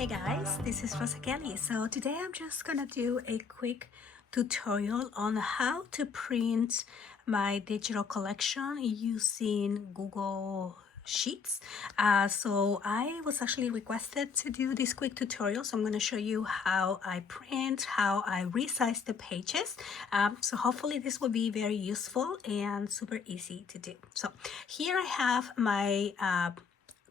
Hey guys, this is Rosa Kelly. So today I'm just gonna do a quick tutorial on how to print my digital collection using Google Sheets. So I was actually requested to do this quick tutorial, so I'm going to show you how I print, how I resize the pages. So hopefully this will be very useful and super easy to do. So here I have my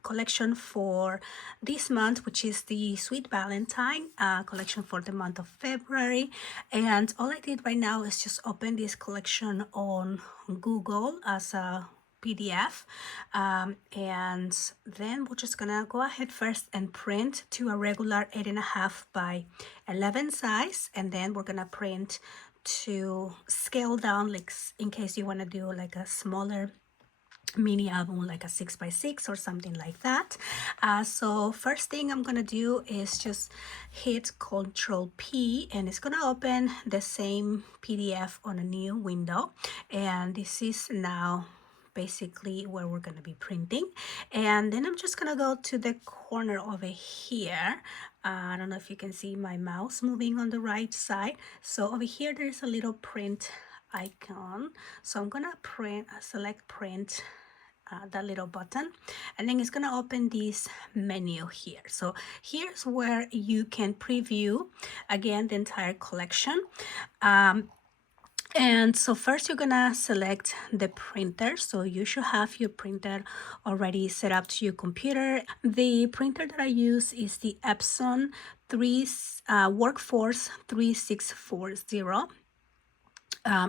collection for this month, which is the Sweet Valentine collection for the month of February. And all I did right now is just open this collection on Google as a PDF, and then we're just gonna go ahead first and print to a regular 8.5 by 11 size, and then we're gonna print to scale down, like in case you want to do like a smaller mini album, like a 6x6 or something like that. So first thing I'm gonna do is just hit Control P, and it's gonna open the same PDF on a new window, and this is now basically where we're going to be printing. And then I'm just gonna go to the corner over here. I don't know if you can see my mouse moving on the right side. So over here there's a little print icon, so I'm gonna select print, that little button, and then it's gonna open this menu here. So here's where you can preview again the entire collection. And so first you're gonna select the printer. So you should have your printer already set up to your computer. The printer that I use is the Epson Workforce 3640.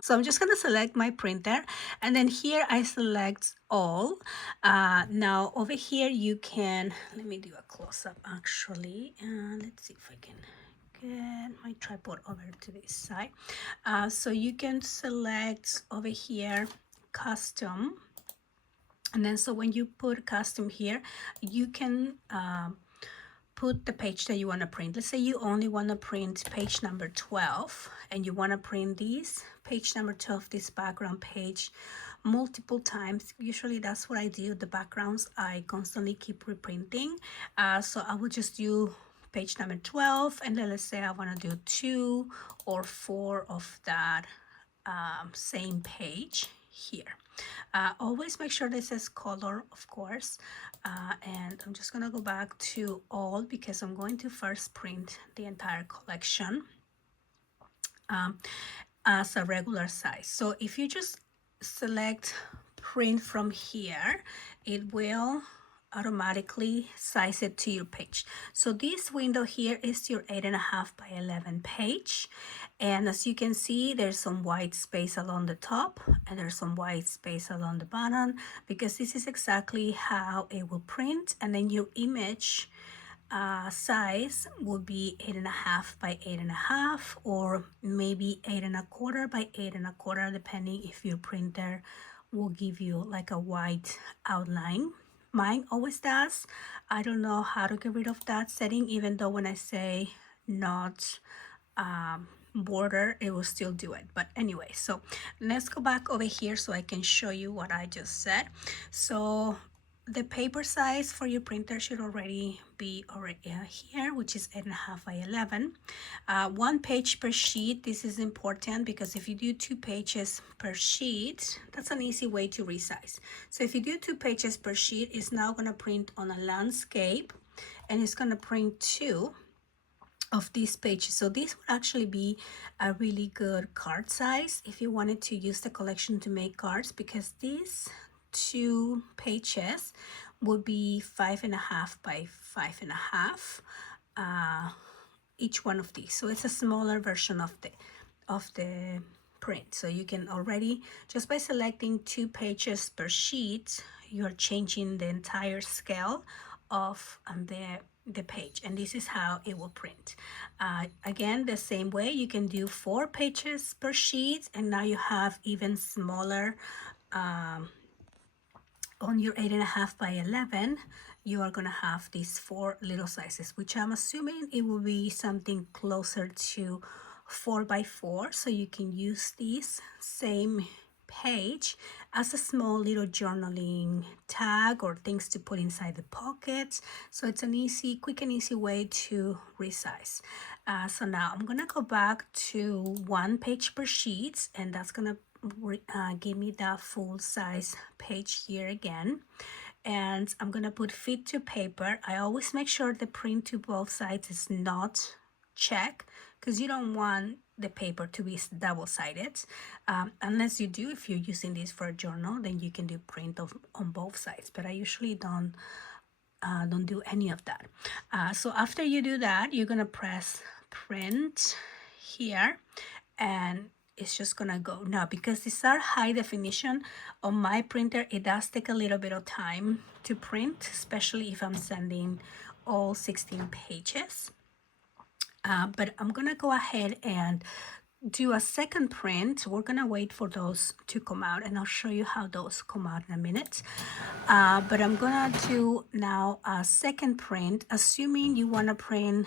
So I'm just going to select my printer, and then here I select all. Now over here you can, let me do a close-up actually. Let's see if I can get my tripod over to this side. So you can select over here custom, and then so when you put custom here, you can put the page that you want to print. Let's say you only want to print page number 12, and you want to print this page number 12, this background page, multiple times. Usually that's what I do. The backgrounds I constantly keep reprinting. So I will just do page number 12, and then let's say I want to do 2 or 4 of that same page here. Always make sure this says color, of course, and I'm just gonna go back to all because I'm going to first print the entire collection as a regular size. So if you just select print from here, it will automatically size it to your page. So this window here is your 8.5 by 11 page, and as you can see there's some white space along the top and there's some white space along the bottom, because this is exactly how it will print. And then your image size would be 8.5 by 8.5, or maybe 8.25 by 8.25, depending if your printer will give you like a white outline. Mine always does. I don't know how to get rid of that setting, even though when I say not border, it will still do it. But anyway, so let's go back over here so I can show you what I just said. So the paper size for your printer should already be here, which is 8.5 by 11. 1 page per sheet. This is important because if you do 2 pages per sheet, that's an easy way to resize. So if you do 2 pages per sheet, it's now going to print on a landscape, and it's going to print 2 of these pages. So this would actually be a really good card size if you wanted to use the collection to make cards, because these 2 pages would be 5.5 by 5.5, each one of these. So it's a smaller version of the print. So you can already, just by selecting 2 pages per sheet, you're changing the entire scale of the page, and this is how it will print. Again, the same way you can do 4 pages per sheet, and now you have even smaller. On your 8.5 by 11, you are gonna have these 4 little sizes, which I'm assuming it will be something closer to 4 by 4. So you can use these same page as a small little journaling tag or things to put inside the pockets. So it's an easy, quick and easy way to resize. So now I'm gonna go back to 1 page per sheet, and that's gonna give me that full size page here again. And I'm gonna put fit to paper. I always make sure the print to both sides is not checked, because you don't want the paper to be double-sided, unless you do. If you're using this for a journal, then you can do print on both sides, but I usually don't do any of that. So after you do that, you're gonna press print here, and it's just gonna go. Now, because these are high definition on my printer, it does take a little bit of time to print, especially if I'm sending all 16 pages. But I'm gonna go ahead and do a second print. We're gonna wait for those to come out, and I'll show you how those come out in a minute. But I'm gonna do now a second print, assuming you wanna print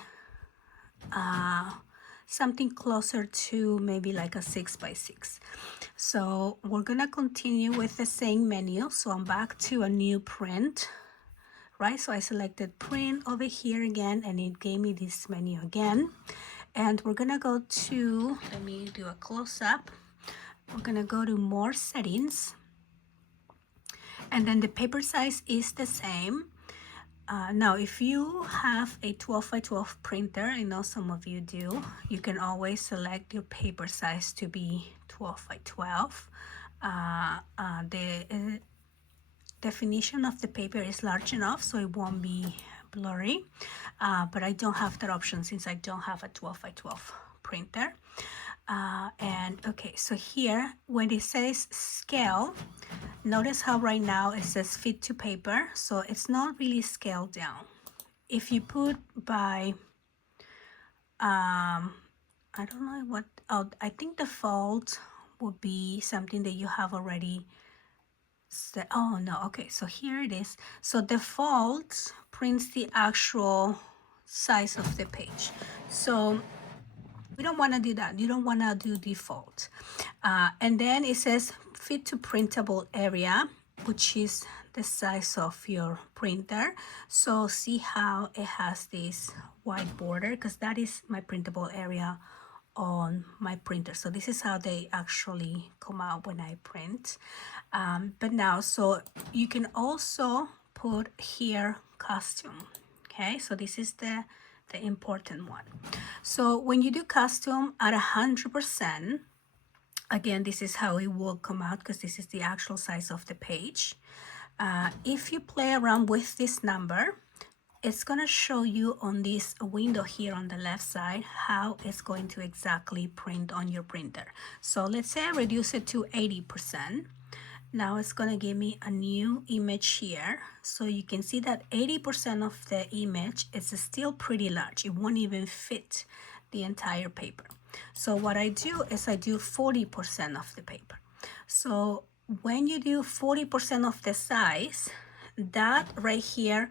something closer to maybe like a 6x6. So we're gonna continue with the same menu. So I'm back to a new print, right? So I selected print over here again, and it gave me this menu again. And we're gonna go to, let me do a close-up. We're gonna go to more settings, and then the paper size is the same. Now, if you have a 12x12 printer, I know some of you do, you can always select your paper size to be 12x12. The definition of the paper is large enough so it won't be blurry, but I don't have that option since I don't have a 12x12 printer. And okay, so here when it says scale, notice how right now it says fit to paper, so it's not really scaled down. If you put by I don't know what, I think default would be something that you have already set. Oh no, okay, so here it is. So default prints the actual size of the page, so we don't want to do that. You don't want to do default. And then it says fit to printable area, which is the size of your printer. So see how it has this white border, because that is my printable area on my printer. So this is how they actually come out when I print. But now, so you can also put here custom. Okay, so this is the important one. So when you do custom at 100%, again, this is how it will come out, because this is the actual size of the page. If you play around with this number, it's going to show you on this window here on the left side how it's going to exactly print on your printer. So let's say I reduce it to 80%. Now it's going to give me a new image here. So you can see that 80% of the image is still pretty large. It won't even fit the entire paper. So what I do is I do 40% of the paper. So when you do 40% of the size, that right here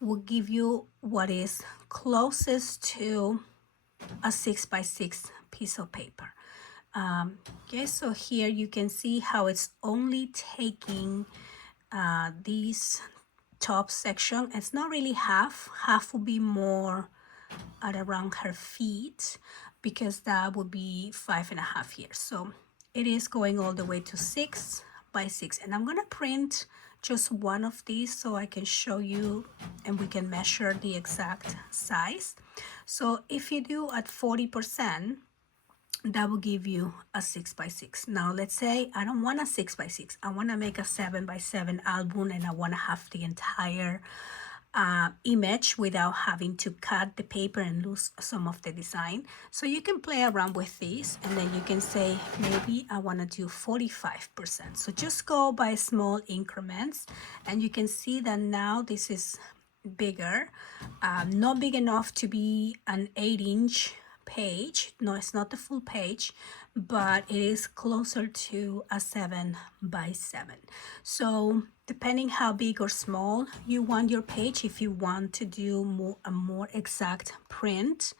will give you what is closest to a 6x6 piece of paper. Okay, so here you can see how it's only taking this top section. It's not really half. Half will be more at around her feet, because that would be 5.5 here. So it is going all the way to 6x6, and I'm gonna print just one of these so I can show you and we can measure the exact size. So if you do at 40%, that will give you a 6x6. Now let's say I don't want a 6x6. I want to make a 7x7 album, and I want to have the entire image without having to cut the paper and lose some of the design. So you can play around with this, and then you can say maybe I want to do 45%. So just go by small increments, and you can see that now this is bigger, not big enough to be an 8-inch page. No, it's not the full page, but it is closer to a 7x7. So depending how big or small you want your page, if you want to do a more exact print,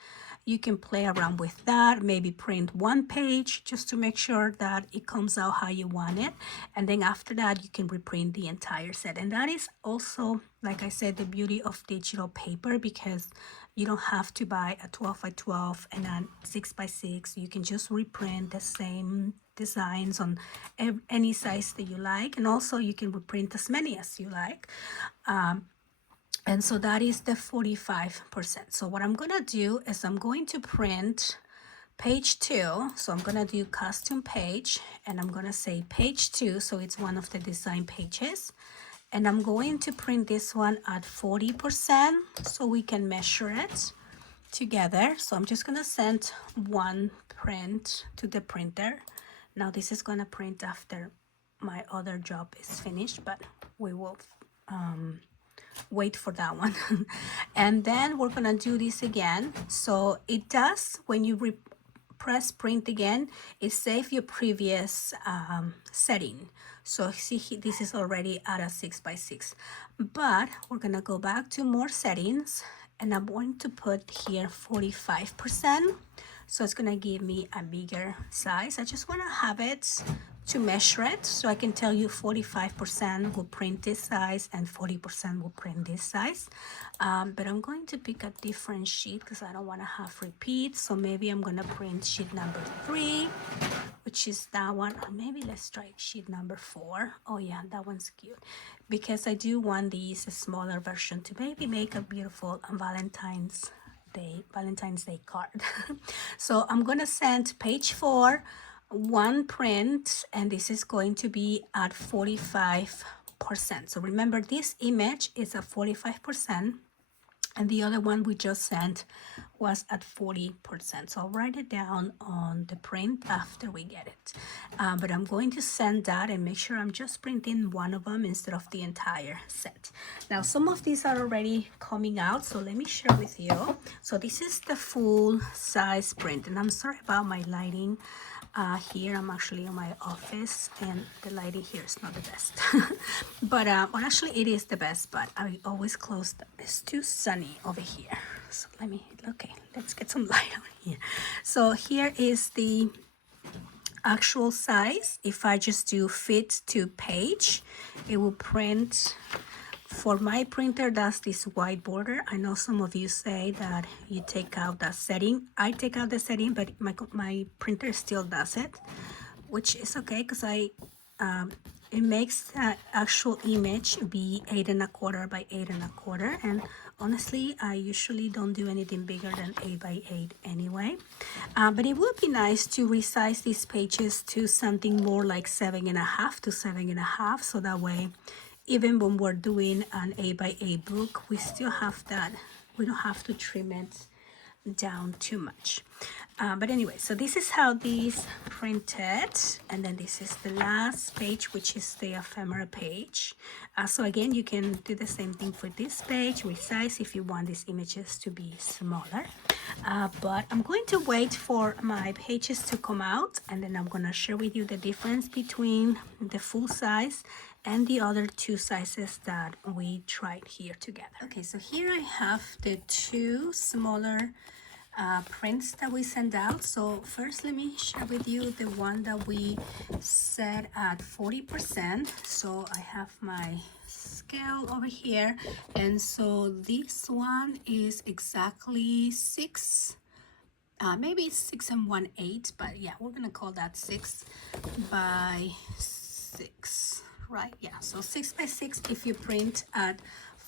you can play around with that, maybe print one page just to make sure that it comes out how you want it, and then after that you can reprint the entire set. And that is also, like I said, the beauty of digital paper, because you don't have to buy a 12 by 12 and a 6 by 6. You can just reprint the same designs on any size that you like, and also you can reprint as many as you like. And so that is the 45%. So what I'm gonna do is I'm going to print page 2. So I'm gonna do custom page, and I'm gonna say page 2, so it's one of the design pages. And I'm going to print this one at 40% so we can measure it together. So I'm just gonna send one print to the printer. Now this is gonna print after my other job is finished, but we will wait for that one. And then we're gonna do this again. So it does, when you press print again, it saves your previous setting. So see, this is already at a 6 by 6, but we're gonna go back to more settings, and I'm going to put here 45%. So it's gonna give me a bigger size. I just wanna have it to measure it, so I can tell you 45% will print this size and 40% will print this size. But I'm going to pick a different sheet because I don't want to have repeats. So maybe I'm going to print sheet number 3, which is that one. Or maybe let's try sheet number 4. Oh yeah, that one's cute, because I do want these a smaller version to maybe make a beautiful Valentine's Day card. So I'm going to send page 4 one print, and this is going to be at 45%. So remember, this image is at 45%, and the other one we just sent was at 40%. So I'll write it down on the print after we get it. But I'm going to send that and make sure I'm just printing one of them instead of the entire set. Now some of these are already coming out, so let me share with you. So this is the full size print, and I'm sorry about my lighting. Here I'm actually in my office, and the lighting here is not the best. But well, actually it is the best, but I always close it's too sunny over here. So let's get some light on here. So here is the actual size. If I just do fit to page, it will print. For my printer, that's this white border. I know some of you say that you take out that setting. I take out the setting, but my printer still does it, which is okay, because it makes that actual image be 8 1/4 by 8 1/4. And honestly, I usually don't do anything bigger than 8 by 8 anyway. But it would be nice to resize these pages to something more like 7 1/2 to 7 1/2, so that way, even when we're doing an 8 by 8 book, we still have that. We don't have to trim it down too much. But anyway, so this is how these printed, and then this is the last page, which is the ephemera page. So again, you can do the same thing for this page, resize if you want these images to be smaller. But I'm going to wait for my pages to come out, and then I'm going to share with you the difference between the full size and the other two sizes that we tried here together. Okay, so here I have the two smaller prints that we send out. So first, let me share with you the one that we set at 40%. So I have my scale over here, and so this one is exactly 6, maybe 6 1/8, but yeah, we're gonna call that 6 by 6, right? Yeah, so 6 by 6 if you print at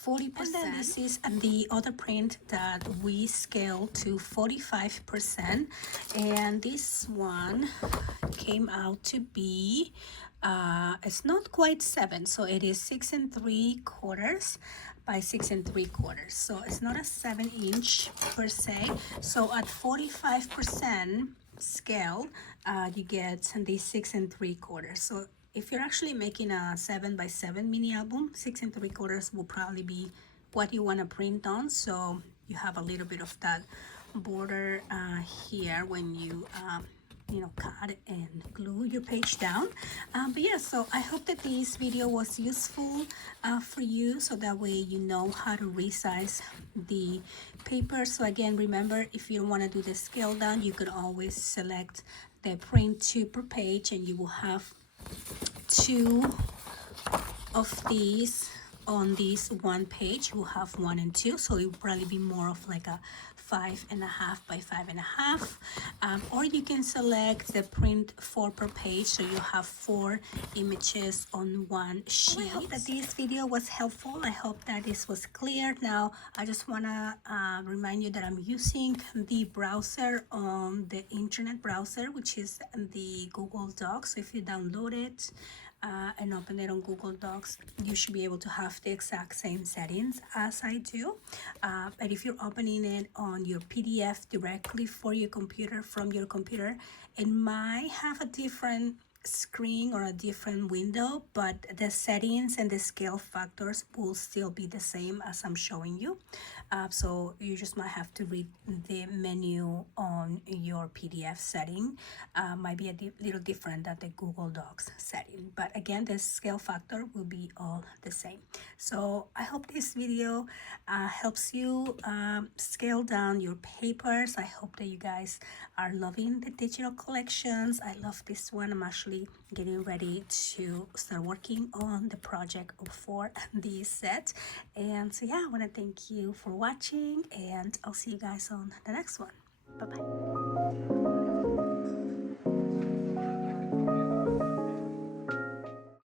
40%. And then this is the other print that we scale to 45%, and this one came out to be it's not quite 7, so it is 6 3/4 by 6 3/4, so it's not a 7-inch per se. So at 45% scale, you get the 6 3/4. So if you're actually making a 7 by 7 mini album, 6 3/4 will probably be what you want to print on. So you have a little bit of that border here when you cut and glue your page down. But yeah, so I hope that this video was useful for you, so that way you know how to resize the paper. So again, remember, if you don't want to do the scale down, you could always select the print 2 per page, and you will have 2 of these on this one page. We'll have 1 and 2, so it will probably be more of like a 5.5 by 5.5, or you can select the print 4 per page, so you have 4 images on one sheet. I hope that this video was helpful. I hope that this was clear. Now I just want to remind you that I'm using the browser on the internet browser, which is the Google Docs. So if you download it and open it on Google Docs, you should be able to have the exact same settings as I do. But if you're opening it on your PDF directly for your computer, from your computer, it might have a different screen or a different window, but the settings and the scale factors will still be the same as I'm showing you. So you just might have to read the menu on your PDF setting. Might be a little different than the Google Docs setting, but again, the scale factor will be all the same. So I hope this video helps you scale down your papers. I hope that you guys are loving the digital collections. I love this one. I'm actually getting ready to start working on the project for this set. And so yeah, I want to thank you for watching, and I'll see you guys on the next one. Bye bye.